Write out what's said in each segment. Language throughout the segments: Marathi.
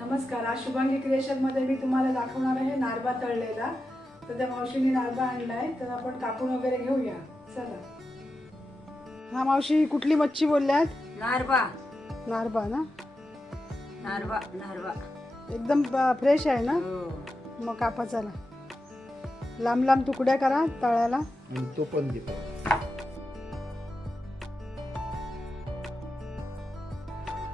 नमस्कार. आज शुभांगी क्रिएशनमध्ये मी तुम्हाला दाखवणार आहे नारबा तळलेला. तर त्या मावशीने नारबा आणलाय, तर आपण कापून वगैरे घेऊया. चला. हा मावशी, कुठली मच्छी बोलल्यात? नारबा. नारबा ना? नारबा नारबा एकदम फ्रेश आहे ना? हो. मग कापा. चला, लांब लांब तुकड्या करा तळ्याला. तो पण घेतो.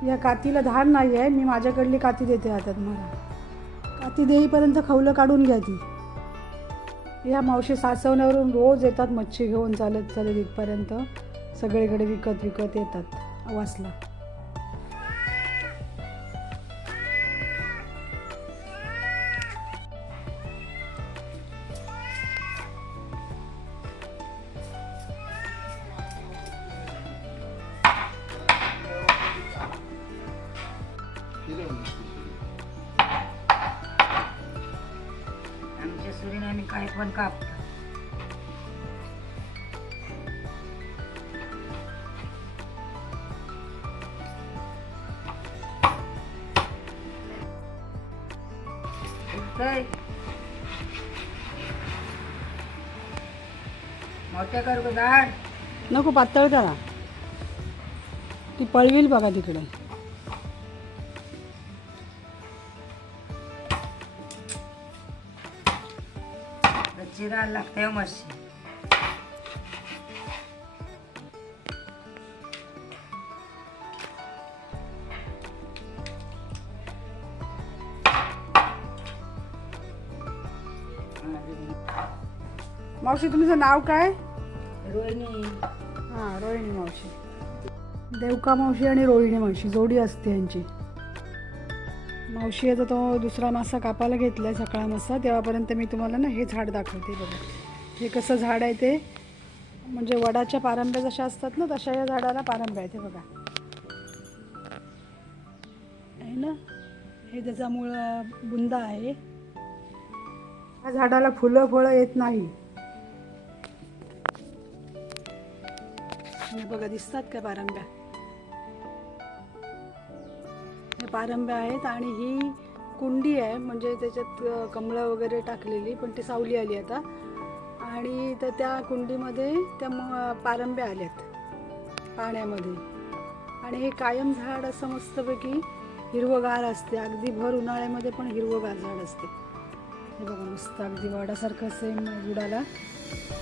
या कातीला धार नाही आहे, मी माझ्याकडली काती देते हातात. मला काती देईपर्यंत खवलं काढून घ्या ती. या मावशी सासवण्यावरून रोज येतात मच्छी घेऊन, चालत चालत इथपर्यंत. सगळीकडे विकत विकत येतात वासला. आमच्या सुरीने आम्ही काय पण कापतो. काय मोठ्या करू का झाड? नको, पातळ करा. ती पळवील बघा तिकडे. चिरायला लागते मच्छी. मावशी, तुमचं नाव काय? रोहिणी. हां, रोहिणी मावशी. देवका मावशी आणि रोहिणी मावशी जोडी असते यांची. मावशी आता तो दुसरा मासा कापायला घेतला आहे, सकाळा मासा. तेव्हापर्यंत मी तुम्हाला ना हे झाड दाखवते. बघा हे कसं झाड आहे ते. म्हणजे वडाच्या पारंब्या जशा असतात ना, तशा या झाडाला पारंब्या आहे. ते बघा आहे ना, हे त्याचा मूळ बुंदा आहे. या झाडाला फुलं फळं येत नाही. हे बघा, दिसतात का पारंब्या? हे पारंब्या आहेत. आणि ही कुंडी आहे, म्हणजे त्याच्यात कमळं वगैरे टाकलेली, पण ती सावली आली आता. आणि तर त्या कुंडीमध्ये त्या पारंब्या आल्यात पाण्यामध्ये. आणि हे कायम झाड असं मस्तपैकी हिरवगार असते. अगदी भर उन्हाळ्यामध्ये पण हिरवगार झाड असते. हे बघा, मस्त अगदी वडासारखं सेम बुडाला.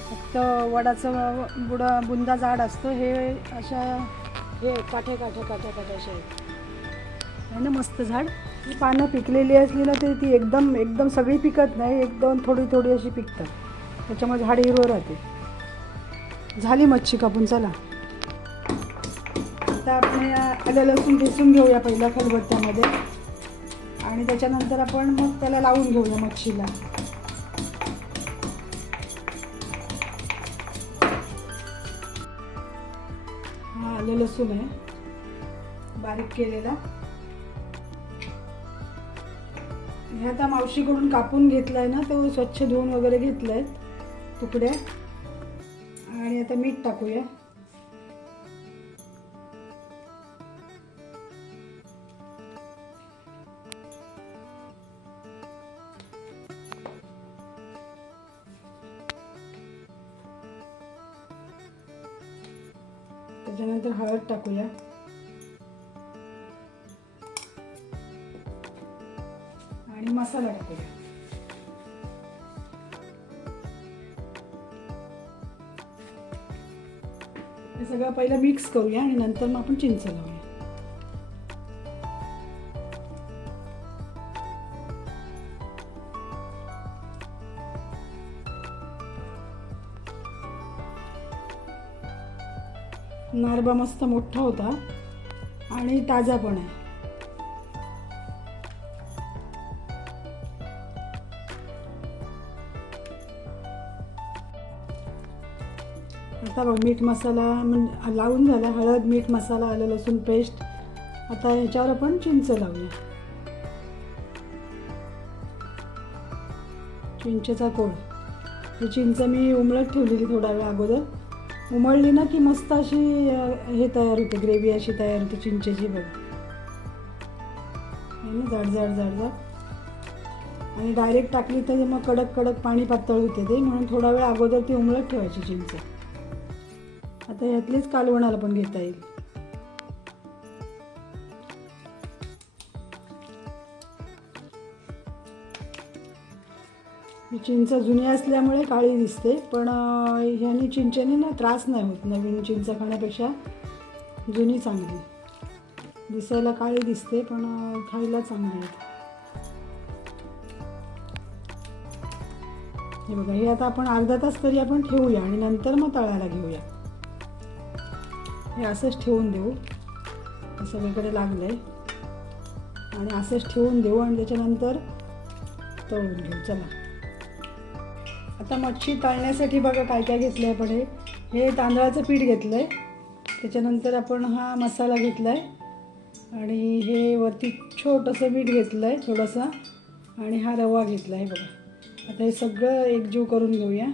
फक्त वडाचं बुंदा झाड असतं. हे अशा हे काठे काठे काठे काठे असे आहेत. आहे ना मस्त झाड. ही पानं पिकलेली असली ना, ते ती एकदम एकदम सगळी पिकत नाही, एक दोन थोडी थोडी अशी पिकतात. त्याच्यामुळे झाड हिरवं राहते. झाली मच्छी कापून. चला, आता आपण आलं लसूण ठेचून घेऊया पहिल्या खलबत्त्यामध्ये. आणि त्याच्यानंतर आपण मग त्याला लावून घेऊया मच्छीला. हा आलं लसूण आहे बारीक केलेला. हे आता मावशीकडून कापून घेतलाय ना, तो स्वच्छ धुवून वगैरे घेतलाय तुकड्या. आणि आता मीठ टाकूया. त्याच्यानंतर हळद टाकूया. आणि मसाला टाकूया. हे सगळं पहिलं मिक्स करूया आणि नंतर मग आपण चिंच लावूया. नारबा मस्त मोठा होता आणि ताजा पण आहे. आता बघ, मीठ मसाला लावून झाला. हळद, मीठ, मसाला, आलं लसूण पेस्ट. आता ह्याच्यावर आपण चिंच लावूया. चिंचेचा कोळ. ही चिंच मी उमळत ठेवलेली थोडा वेळ अगोदर. उमळली ना की मस्त अशी हे तयार होते, ग्रेव्ही अशी तयार होते चिंचेची बघ. ना, जाड जाड जाड जाड. आणि डायरेक्ट टाकली तर मग कडक कडक पाणी पातळ होते ते, म्हणून थोडा वेळ अगोदर ती उमळत ठेवायची चिंच. आता यातलीच कालवणाला पण घेता येईल. ही चिंच जुनी असल्यामुळे काळी दिसते, पण ह्यानी चिंचेने ना त्रास नाही होत. नवीन चिंच खाण्यापेक्षा जुनी चांगली. दिसायला काळी दिसते पण खायला चांगली आहे. हे बघा, हे आता आपण अर्धा तास तरी आपण ठेवूया आणि नंतर मग तळायला घेऊया. हे असंच ठेवून देऊ, सगळीकडे लागलं आहे. आणि असंच ठेवून देऊ आणि त्याच्यानंतर तळून घेऊ. चला, आता मच्छी तळण्यासाठी बघा काय काय घेतलं आहे आपण. हे तांदळाचं पीठ घेतलं आहे, त्याच्यानंतर आपण हा मसाला घेतला आहे आणि हे वरती छोटंसं मीठ घेतलं आहे थोडंसं, आणि हा रवा घेतला आहे बघा. आता हे सगळं एकजीव करून घेऊया.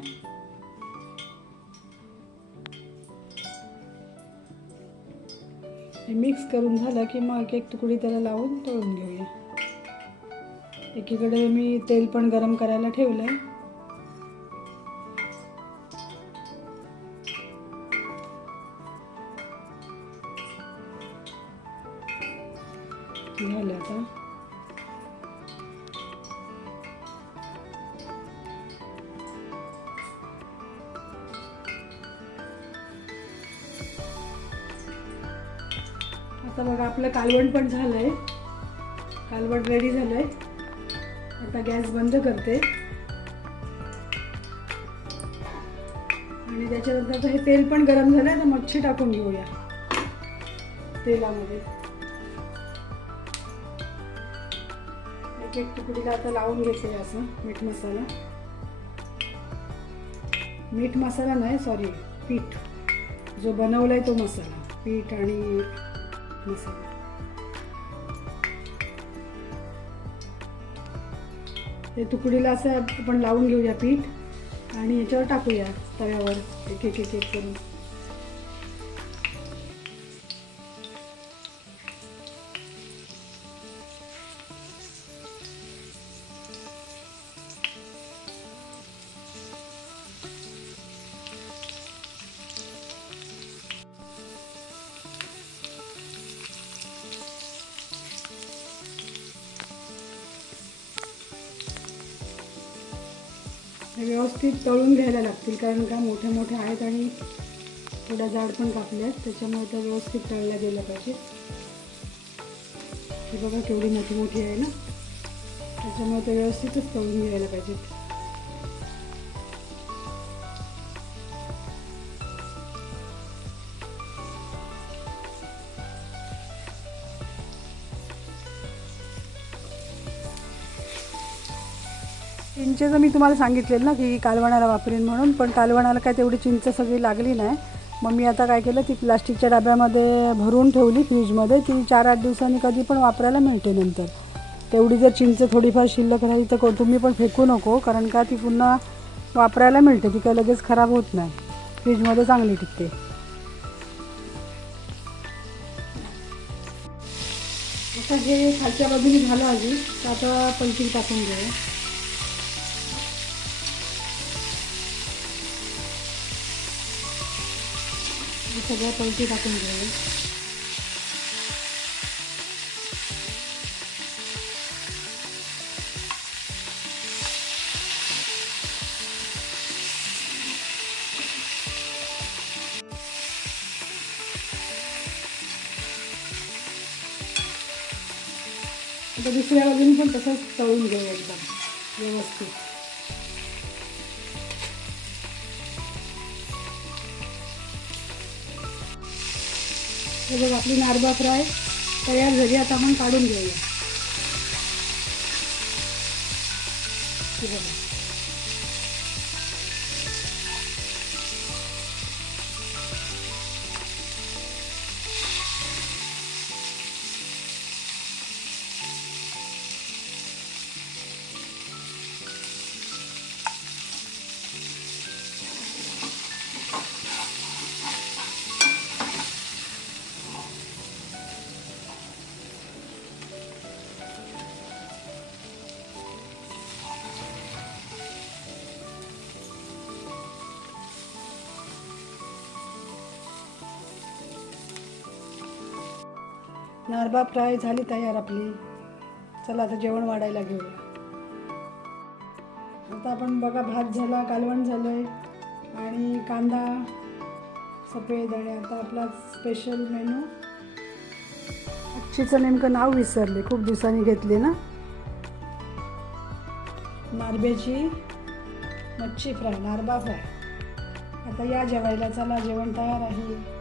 हे मिक्स करून झालं की मग एक एक तुकडी त्याला लावून तळून घेऊया. एकीकडे मी तेल पण गरम करायला ठेवलं आहे. झालं आता. आता बघा आपलं कालवण पण झालं आहे. कालवण रेडी झालं आहे. आता गॅस बंद करते आणि त्याच्यानंतर हे तेल पण गरम झालं आहे, तर मच्छी टाकून घेऊया तेलामध्ये. एक एक तुकडीला आता लावून घेते असं मीठ मसाला. मीठ मसाला नाही, सॉरी, पीठ जो बनवला आहे तो मसाला, पीठ आणि मसाला. ते तुकडीला असं आपण लावून घेऊया पीठ आणि याच्यावर टाकूया तव्यावर एक एक एक एक करून. व्यवस्थित तळून घ्यायला लागतील, कारण का मोठ्या मोठ्या आहेत आणि थोड्या जाड पण कापल्या आहेत, त्याच्यामुळे त्या व्यवस्थित तळल्या गेल्या पाहिजे. हे बघा केवढी मोठी मोठी आहे ना, त्याच्यामुळे ते व्यवस्थितच तळून घ्यायला पाहिजेत. चिंचेचं मी तुम्हाला सांगितलेलं ना की कालवणाला वापरेन म्हणून, पण कालवणाला काय तेवढी चिंच सगळी लागली नाही. मग मी आता काय केलं, ती प्लास्टिकच्या डब्यामध्ये भरून ठेवली फ्रीजमध्ये. ती 4-8 दिवसांनी कधी पण वापरायला मिळते नंतर. तेवढी जर चिंच थोडीफार शिल्लक राहिली तर तुम्ही पण फेकू नको, कारण का ती पुन्हा वापरायला मिळते. ती काय लगेच खराब होत नाही, फ्रीजमध्ये चांगली टिकते. आता हे खालच्या बाजूने झालं आधी, तर आता पलटी टाकून घेऊया. सगळ्या पलटी टाकून घेऊया. आता दुसऱ्या बाजूने पण तसंच तळून घेऊया एकदम व्यवस्थित. हे बघ, आपली नारबा फ्राय तयार झाली. आता आपण काढून घेऊया. हे बघा, नारबा फ्राय झाली तयार आपली. चला आता जेवण वाढायला घेऊया. आता आपण बघा भात झाला, कालवण झालंय आणि कांदा सफेद आणि आता आपला स्पेशल मेनू. मच्छीचं नेमकं नाव विसरले, खूप दिवसांनी घेतले ना. नारबेची मच्छी फ्राय, नारबा फ्राय. आता या जेवायला, चला जेवण तयार आहे.